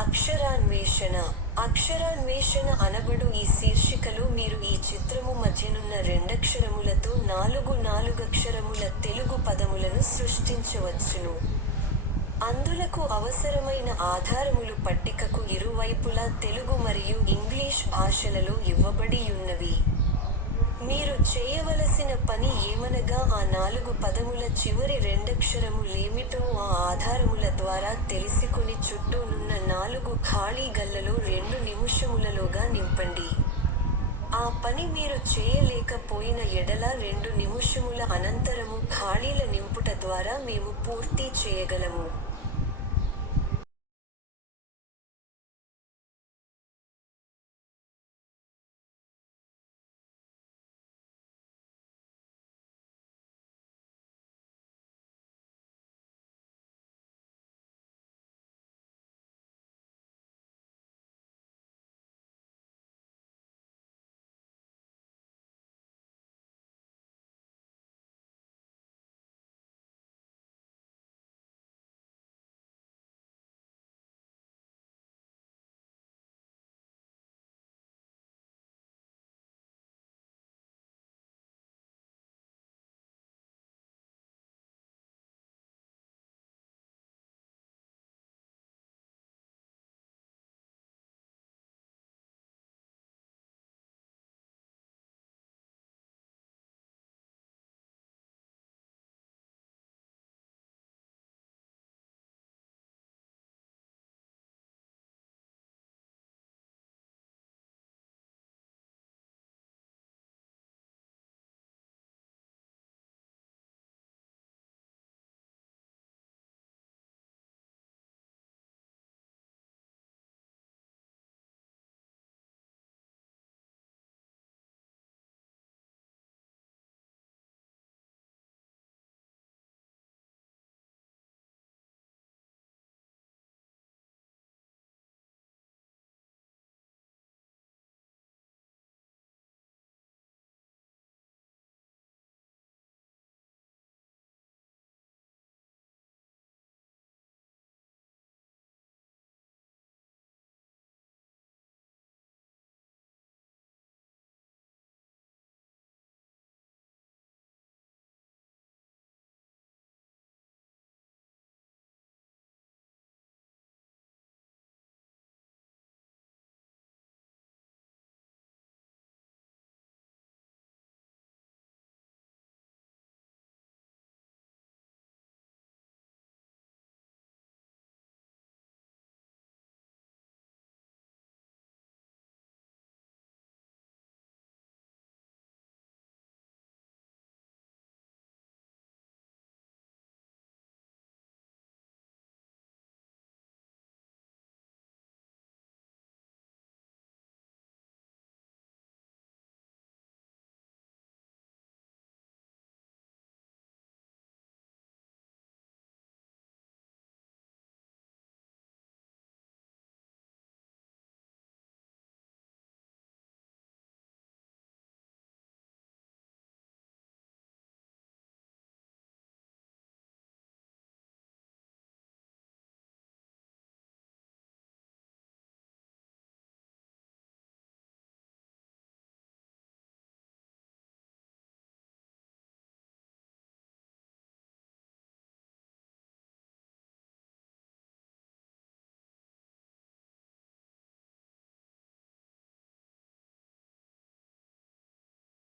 అక్షరాన్వేషణ. అక్షరాన్వేషణ అనబడు ఈ శీర్షికలో మీరు ఈ చిత్రము మధ్యనున్న రెండక్షరములతో నాలుగక్షరముల తెలుగు పదములను సృష్టించవచ్చును. అందులకు అవసరమైన ఆధారములు పట్టికకు ఇరువైపులా తెలుగు మరియు ఇంగ్లీష్ భాషలలో ఇవ్వబడియున్నవి. మీరు చేయవలసిన పని ఏమనగా ఆ 4 పదముల చివరి రెండక్షరములేమిటో ఆ ఆధారముల ద్వారా తెలిసికొని చుట్టూనున్న 4 ఖాళీ గళ్లలో 2 నిముషములలోగా నింపండి. ఆ పని మీరు చేయలేకపోయిన ఎడల 2 నిముషముల అనంతరము ఖాళీల నింపుట ద్వారా మేము పూర్తి చేయగలము.